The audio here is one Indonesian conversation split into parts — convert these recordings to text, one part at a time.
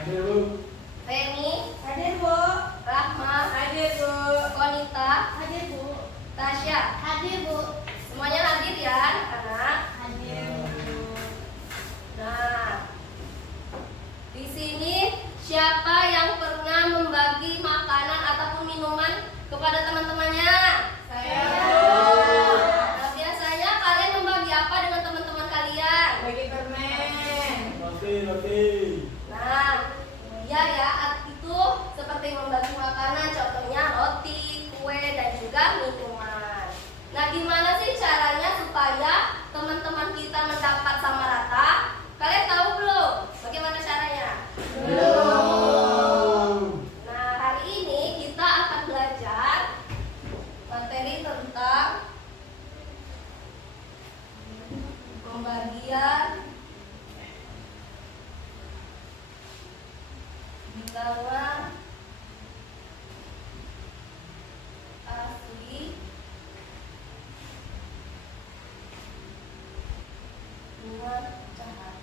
Hadir, Bu. Feni, Hadir, Bu. Rahma, Hadir, Bu. Konita, Hadir, Bu. Tasya. Hadir, Bu. Semuanya hadir ya anak-anak. Hadir, Bu. Nah, di sini siapa yang pernah membagi makanan ataupun minuman kepada teman-temannya? Saya. Nah, biasanya kalian membagi apa dengan teman-teman kalian? Bagi permen. Roti. Nah, iya ya, itu seperti membagi makanan, contohnya roti, kue, dan juga minuman. Nah, gimana sih caranya supaya teman-teman kita mendapat sama rata? Kalian tahu belum? Bagaimana caranya? Belum. Nah, hari ini kita akan belajar materi tentang pembagian bilangan asli dengan pecahan.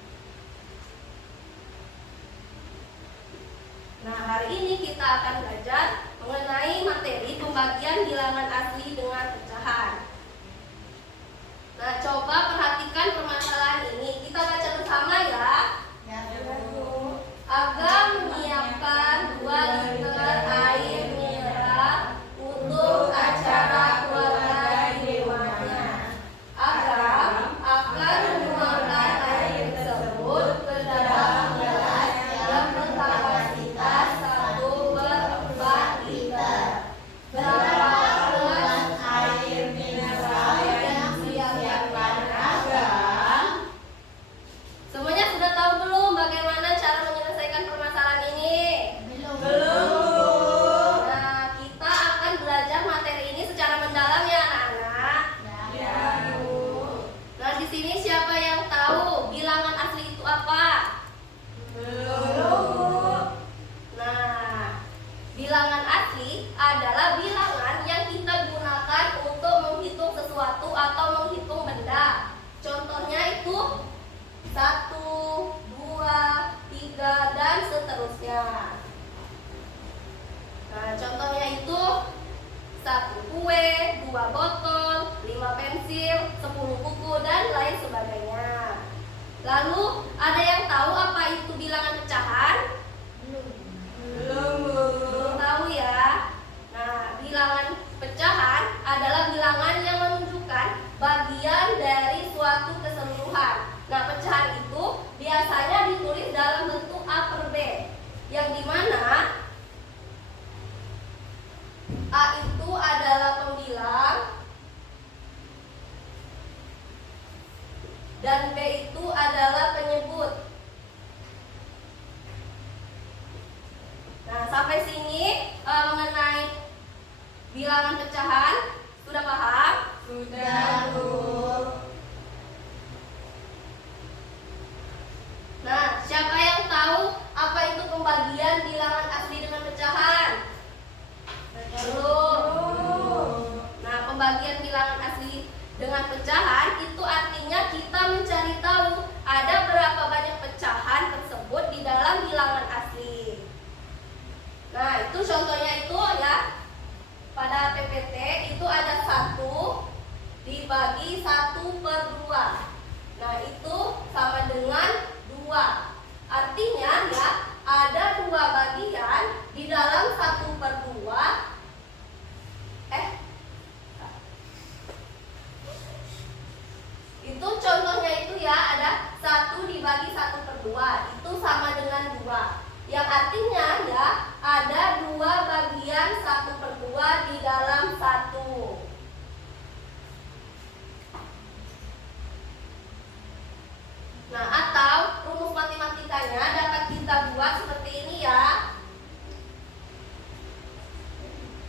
Nah, hari ini kita akan belajar mengenai materi pembagian bilangan asli dengan pecahan. Nah, coba perhatikan permasalahan ini. Kita baca bersama ya. Ya, Agam menyiapkan 2 liter air mineral untuk acara keluarga di rumahnya. Agam akan menuangkan air tersebut ke dalam gelas yang berkapasitas 1/4 liter. Berapa gelas air mineral yang disiapkan Agam? Semuanya sudah tahu belum bagaimana cara menyelesaikan permasalahan ini? Belum. Nah, kita akan belajar materi ini secara mendalam ya anak-anak. Ya, Bu. Nah, di sini siapa yang tahu bilangan asli itu apa? Belum, Bu. Nah, bilangan asli adalah bilangan yang kita gunakan untuk menghitung sesuatu atau menghitung benda. Contohnya itu 1, 2, 3, dan seterusnya. Nah, contohnya itu 1 kue, 2 botol, 5 pensil, 10 buku, dan lain sebagainya. Lalu, ada yang tahu apa itu bilangan pecahan? Belum, Bu. Belum tahu ya. Nah, bilangan pecahan adalah bilangan yang menunjukkan bagian dari suatu keseluruhan. Nah, pecahan itu biasanya ditulis dalam bentuk A per B, yang dimana A itu adalah pembilang dan B itu adalah penyebut. Nah, sampai sini mengenai bilangan pecahan sudah paham? Sudah, Bu. Nah, siapa yang tahu apa itu pembagian bilangan asli dengan pecahan? Belum. Nah, pembagian bilangan asli dengan pecahan itu artinya kita mencari tahu ada berapa banyak pecahan tersebut di dalam bilangan asli. Nah, itu contohnya itu ya. Pada PPT itu ada 1 dibagi 1/2. Nah, itu sama dengan 2. Artinya ya, ada 2 bagian di dalam 1/2. Itu contohnya itu ya, ada 1 dibagi 1/2. Itu sama dengan 2. Yang artinya ya, ada 2 bagian 1/2 di dalam 1. Nah, atau rumus matematikanya dapat kita buat seperti ini ya.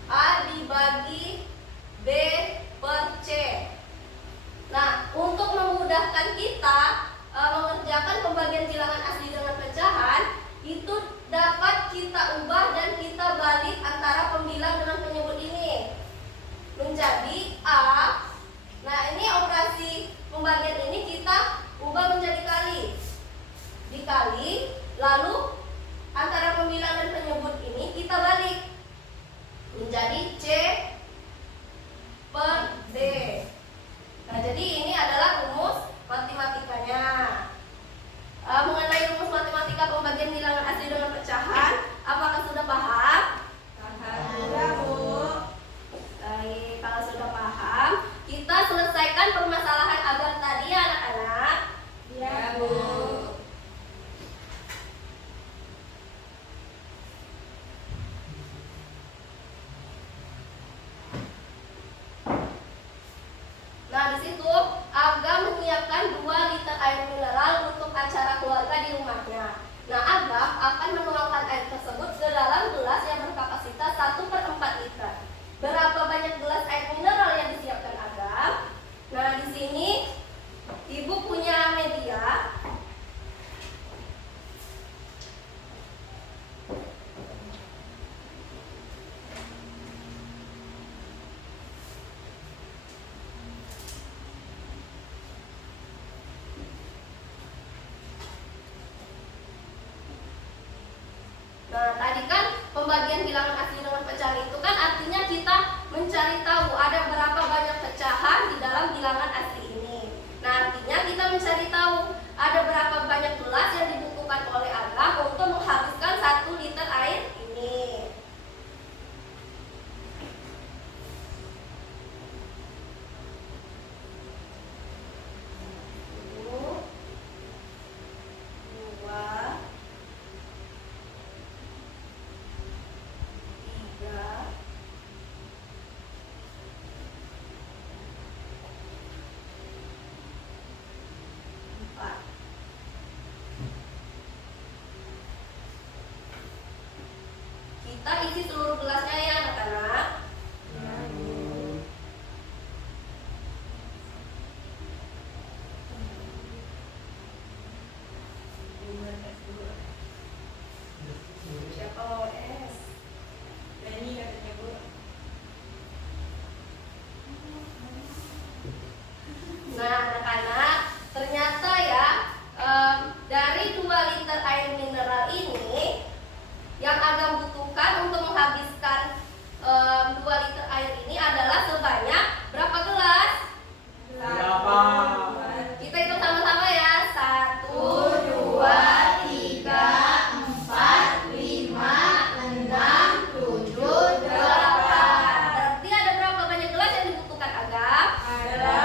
A dibagi B per C. Nah, untuk memudahkan kita mengerjakan pembagian bilangan asli dengan pecahan, itu dapat kita ubah dan kita balik antara pembilang dengan penyebut ini menjadi A. Nah, ini operasi pembagian ini kita ubah menjadi kali. Dikali, lalu bilangan asli dengan pecahan itu kan artinya kita mencari tahu ada berapa banyak pecahan di dalam bilangan asli ini. Nah, artinya kita mencari tahu ada berapa banyak gelas yang dibutuhkan oleh Agam untuk menghabiskan 1 liter air ini. Kita isi seluruh gelasnya ya anak-anak. Siapa mau es? Dani katanya Bu. Nah anak-anak, ternyata ya dari 2 liter air mineral ini yang Agam butuhkan untuk menghabiskan 2 liter air ini adalah sebanyak berapa gelas? Berapa? Kita hitung sama-sama ya. 1, 2, 3, 4, 5, 6, 7, 8. Berarti ada berapa banyak gelas yang dibutuhkan Agam? Ada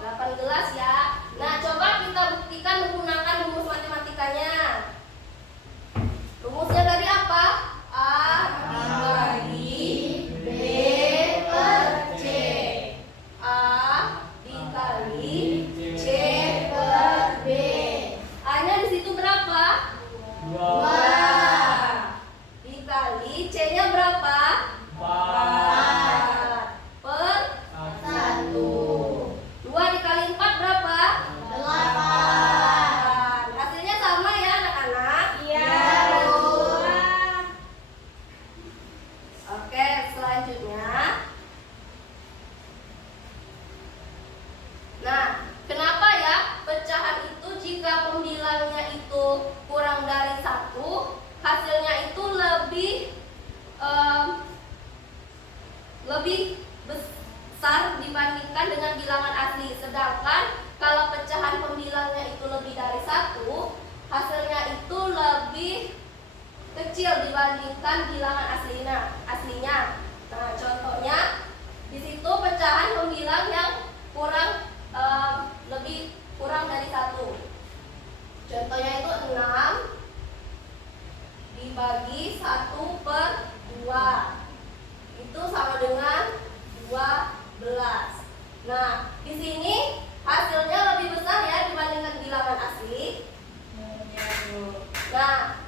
8 gelas ya. Nah, coba kita buktikan menggunakan rumus matematikanya. Rumusnya tadi apa? A dibagi B per C. A dikali C per B. A-nya di situ berapa? 2. Dikali C-nya berapa? 4 per 1. 2 dikali 4 berapa? 8. Hasilnya sama ya anak-anak? Iya. Oke, selanjutnya. Nah, kenapa ya pecahan itu jika pembilangnya itu kurang dari 1, hasilnya itu lebih besar dibandingkan dengan bilangan asli. Sedangkan kalau pecahan pembilangnya itu lebih dari 1, hasilnya itu lebih kecil dibandingkan bilangan aslinya. Nah, contohnya di situ pecahan pembilang yang lebih kurang dari 1. Contohnya itu 6 dibagi 1 per 2. Itu sama dengan 12. Nah, di sini hasilnya lebih besar ya dibandingkan bilangan asli. Ya Bu. Nah,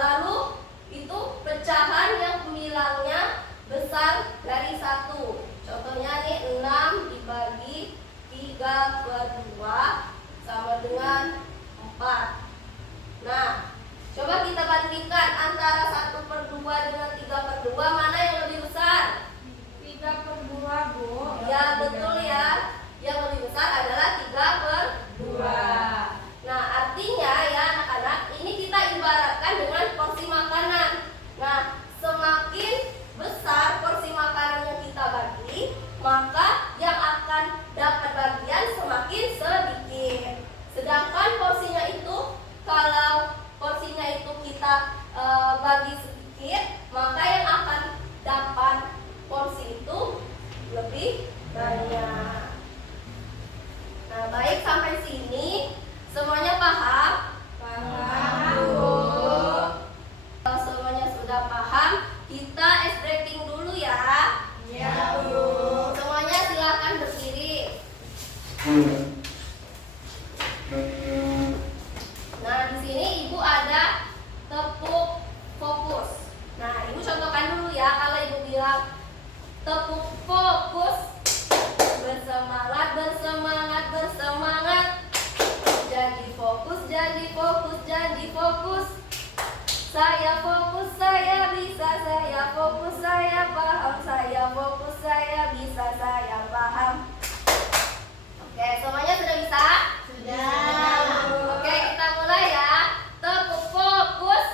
lalu itu pecahan yang pembilangnya besar dari 1. Contohnya nih 6 dibagi 3 per 2 sama dengan 4. Nah, coba kita bandingkan antara 1 per 2 dengan 3 per 2, mana yang lebih besar? 3 per 2 Bu. Ya betul ya, yang lebih besar adalah 3 per 2. Nah, artinya ya anak-anak, ini kita ibaratkan dengan porsi makanan. Nah, semakin besar porsi makanan yang kita bagi, maka yang akan dapat bagian semakin sedikit. Sedangkan porsinya itu, kalau porsinya itu kita bagi sedikit, maka yang akan dapat porsi itu lebih banyak. Nah, baik sampai sini semuanya paham? Paham Bu. Kalau semuanya sudah paham, kita breaking dulu ya. Ya Bu. Semuanya silakan berdiri. Nah, di sini Ibu ada tepuk fokus. Nah, Ibu contohkan dulu ya. Kalau Ibu bilang tepuk fokus, bersemangat, bersemangat, bersemangat. Jadi fokus, jadi fokus, jadi fokus. Saya fokus, saya bisa, saya fokus, saya paham, saya fokus, saya bisa, saya paham. Oke, semuanya sudah bisa? Sudah. Oke, kita mulai ya. Tepuk fokus.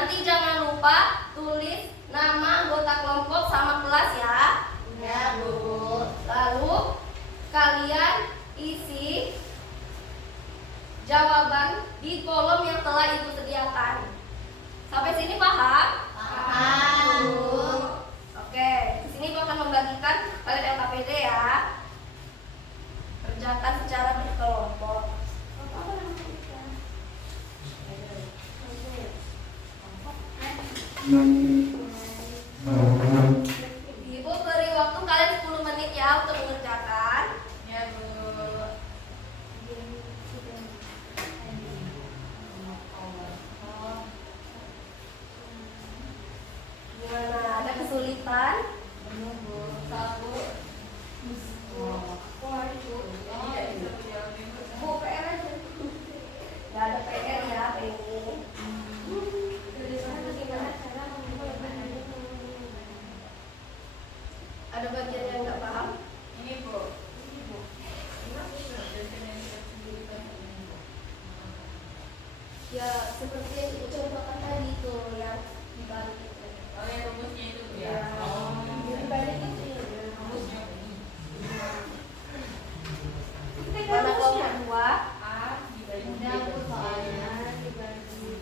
Nanti jangan lupa tulis nama anggota kelompok sama kelas ya. Ya, Bu. Lalu kalian isi jawaban di kolom yang telah Ibu sediakan. Sampai sini paham? Paham, Bu. Oke, di sini Ibu akan membagikan kalian LKPD ya. Kerjakan secara berkelompok. Ibu beri waktu kalian 10 menit ya untuk mengerjakan. Ya, Bu. Gimana? Ada kesulitan? Belum, Bu. Satu. Bu, PR aja. Gak ada PR ya hari ini. Ada bagian yang nggak paham? Ini, Bu. Ya seperti yang Ibu contohkan tadi itu yang dibalik itu. Oh, yang rumusnya itu, Bu, Ya, ya. Oh. dibalik itu ya. Rumusnya. Mana kelompok dua? A dibagi B. Udah, Bu, soalnya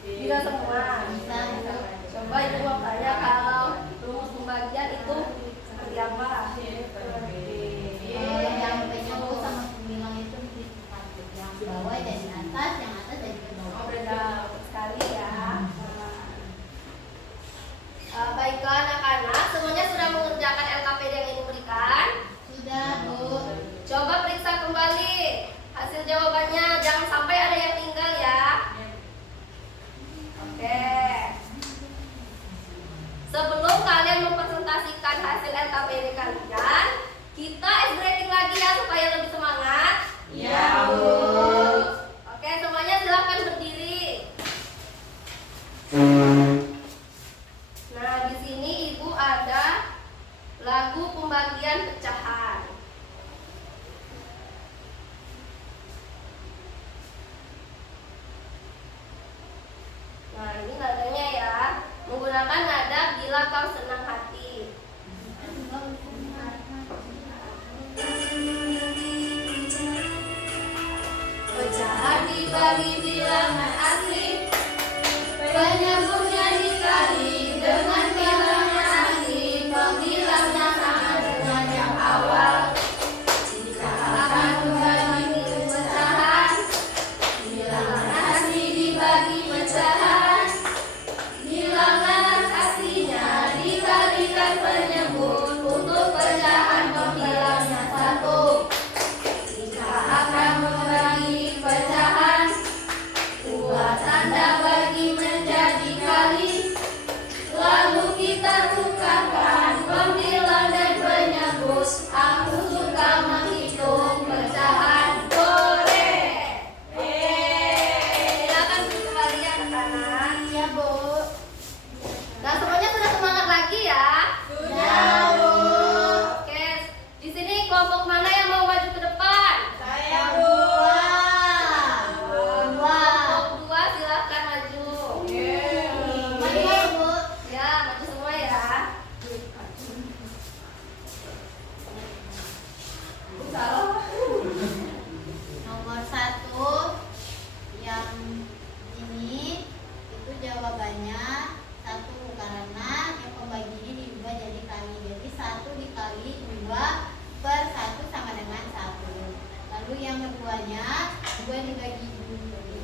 Bisa semua. Bisa, Bu. Coba Ibu mau tanya kalau rumus pembagian itu seperti apa? Kalau yang penyebut sama pembilang itu disatu. Yang bawah jadi atas, yang atas jadi ke bawah. Ya, sekali ya. Baiklah anak-anak, semuanya sudah mengerjakan LKPD yang Ibu berikan. Sudah, Bu. Coba periksa kembali hasil jawabannya, jangan sampai ada yang tinggal ya. Oke. Sebelum kalian mempresentasikan hasil LKPD kalian, kita ice breaking lagi ya supaya lebih semangat. Ya, Bu. Oke, semuanya silakan berdiri. Nah, di sini Ibu ada lagu pembagian pecahan. Nah, ini nadanya ya, menggunakan nada Bila Kau Senang Hati. Pecahan dibagi bilangan asli, penyebutnya dikali dengan bilangan asli, pembilangnya sama dengan yang awal. Jika akan membagi pecahan, bilangan asli dibagi pecahan, bilangan aslinya dikalikan penyebut untuk pecahan pembilangnya satu. Jika akan membagi pecahan, buat tanda bagi menjadi kali, lalu kita tukarkan pembilang dan penyebut. Aku suka menghitung pecahan. Boleh. Silakan kembali anak-anak. Iya, Bu. Nah, semuanya sudah semangat lagi ya. Sudah, Bu. Oke, di sini kelompok mana yang mau maju ke depan? Saya, Bu. Kelompok dua silakan maju. Maju, ya, Bu. Ya, maju semua ya. Salah. Nomor 1 yang ini itu jawabannya 1 karena yang pembagi ini diubah jadi kali. Jadi 1 dikali 2 per 1 sama dengan 1. Lalu yang keduanya 2 dibagi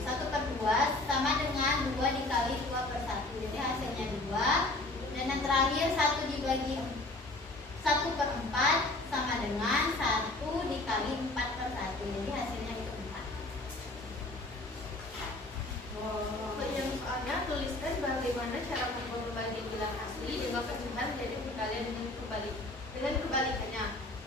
1 per 2 sama dengan 2 dikali 2 per 1. Jadi hasilnya 2. Dan yang terakhir 1 dibagi 1 per 4 sama dengan 1 dikali 4 per 1. Jadi hasilnya itu 4. Yang soalnya tuliskan bagaimana cara membagi bilang asli dengan pecahan menjadi perkalian dengan kebalikannya.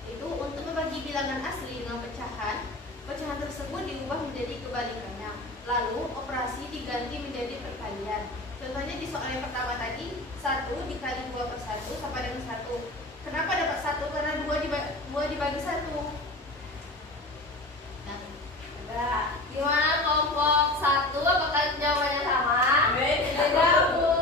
Itu untuk membagi bilangan asli dengan pecahan, pecahan tersebut diubah menjadi kebalikannya. Lalu operasi diganti menjadi perkalian. Contohnya di soal yang pertama tadi, 1 dikali 2 per 1 sama dengan 1. Kenapa dapat 1? Karena 2 dibagi 1. Nah, gimana kelompok satu? Apakah jawabannya sama? Beda, Bu.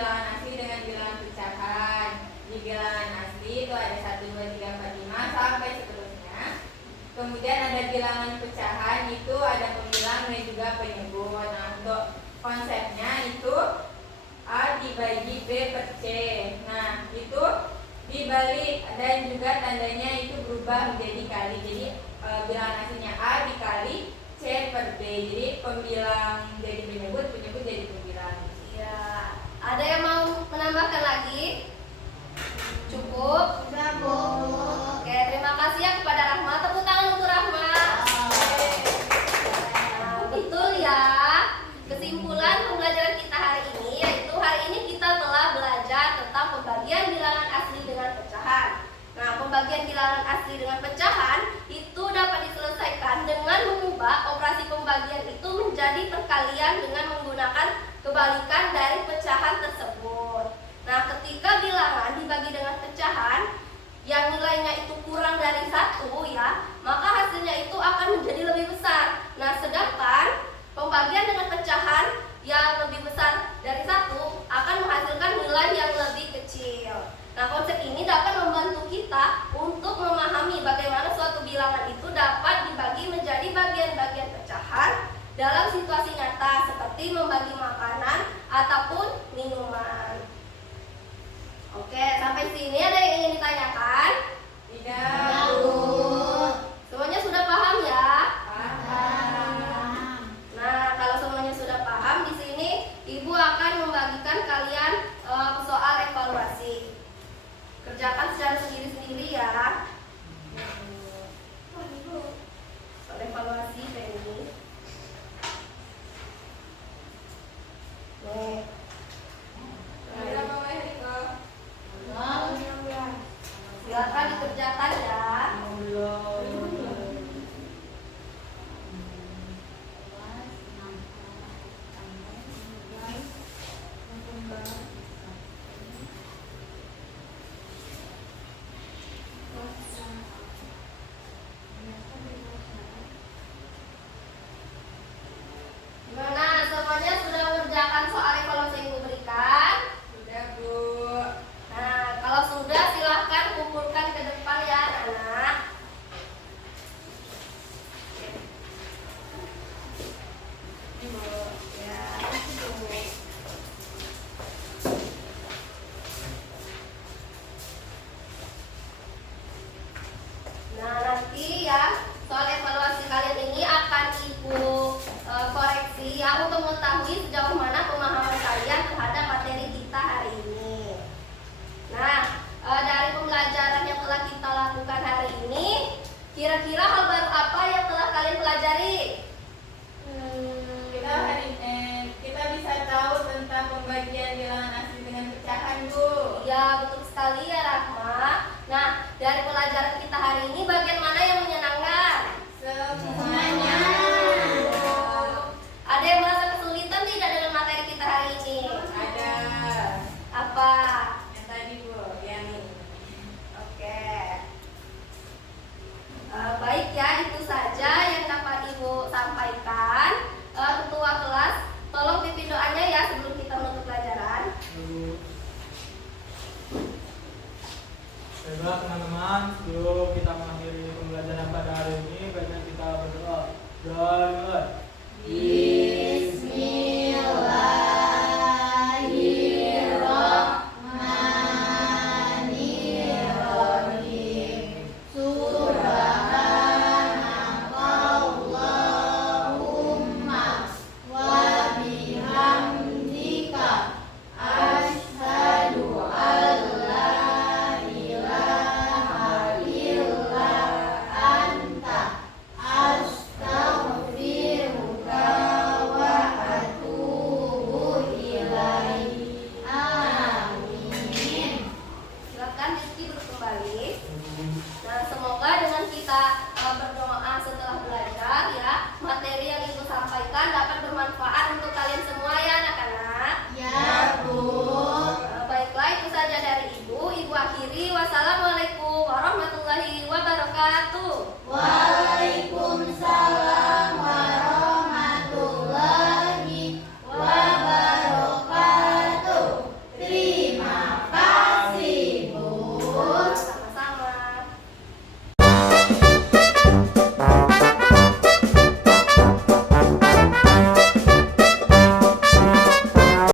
bilangan asli dengan bilangan pecahan. Di bilangan asli itu ada 1, 2, 3, 4, 5 sampai seterusnya. Kemudian ada bilangan pecahan, itu ada pembilang dan juga penyebut. Nah, untuk konsepnya itu A dibagi B per C. Nah, itu dibalik dan juga tandanya itu berubah menjadi kali. Jadi bilangan aslinya A dikali C per B. Jadi pembilang jadi penyebut, penyebut jadi pembilang. Ya, ada yang mau menambahkan lagi? Cukup? Sudah, Bu. Oke, terima kasih ya kepada Rahma. Tepuk tangan untuk Rahma. Nah, betul ya. Kesimpulan pembelajaran kita hari ini yaitu hari ini kita telah belajar tentang pembagian bilangan asli dengan pecahan. Nah, pembagian bilangan asli dengan pecahan itu dapat diselesaikan dengan mengubah operasi pembagian itu menjadi perkalian dengan menggunakan kebalikan dari pecahan tersebut. Nah, ketika bilangan dibagi dengan pecahan yang nilainya itu kurang dari 1 ya, maka hasilnya itu akan menjadi lebih besar. Nah, sedangkan pembagian dengan pecahan yang lebih besar dari 1 akan menghasilkan nilai yang lebih kecil. Nah, konsep ini dapat membantu kita untuk memahami bagaimana suatu bilangan itu dapat dibagi menjadi bagian-bagian pecahan dalam situasi nyata seperti membagi makanan ataupun minuman. Oke, sampai sini ada yang ingin ditanyakan? Tidak, Bu. Semuanya sudah paham ya? Paham. Nah, kalau semuanya sudah paham, di sini Ibu akan membagikan kalian soal evaluasi. Kerjakan secara sendiri-sendiri ya. Soal evaluasi kayak ini. Nih. Berapa Riko? Silakan dikerjakan ya. Gimana? Semuanya sudah mengerjakan soal evaluasi yang Ibu berikan? Sudah, Bu. Nah, kalau sudah silahkan kumpulkan ke depan ya, anak. Ibu, ya, itu. Nah, nanti ya soal evaluasi kalian ini akan Ibu koreksi ya untuk mengetahui sejauh mana pemahaman kalian terhadap materi kita hari ini. Nah, dari pembelajaran yang telah kita lakukan hari ini, kira-kira hal baru apa yang telah kalian pelajari? Kita bisa tahu tentang pembagian bilangan asli dengan pecahan, Bu. Ya, betul sekali ya Rahma. Nah, dari pelajaran kita hari ini bagian mana yang menyenangkan? Semuanya. Ada yang merasa kesulitan tidak dengan materi kita hari ini? Ada. Apa? Yang tadi, Bu, yang ini. Oke. Baik ya, itu saja yang dapat Ibu sampaikan. Ketua kelas, tolong pimpin doanya ya sebelum kita menutup pelajaran. Baiklah teman-teman, sebelum kita